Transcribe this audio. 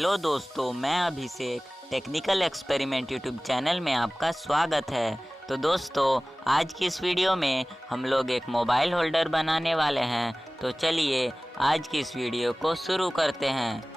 Hello दोस्तों, मैं अभिषेक technical experiment YouTube channel में आपका स्वागत है। तो दोस्तों, आज की इस वीडियो में हम लोग एक मोबाइल होल्डर बनाने वाले हैं। तो चलिए आज की इस वीडियो को शुरू करते हैं।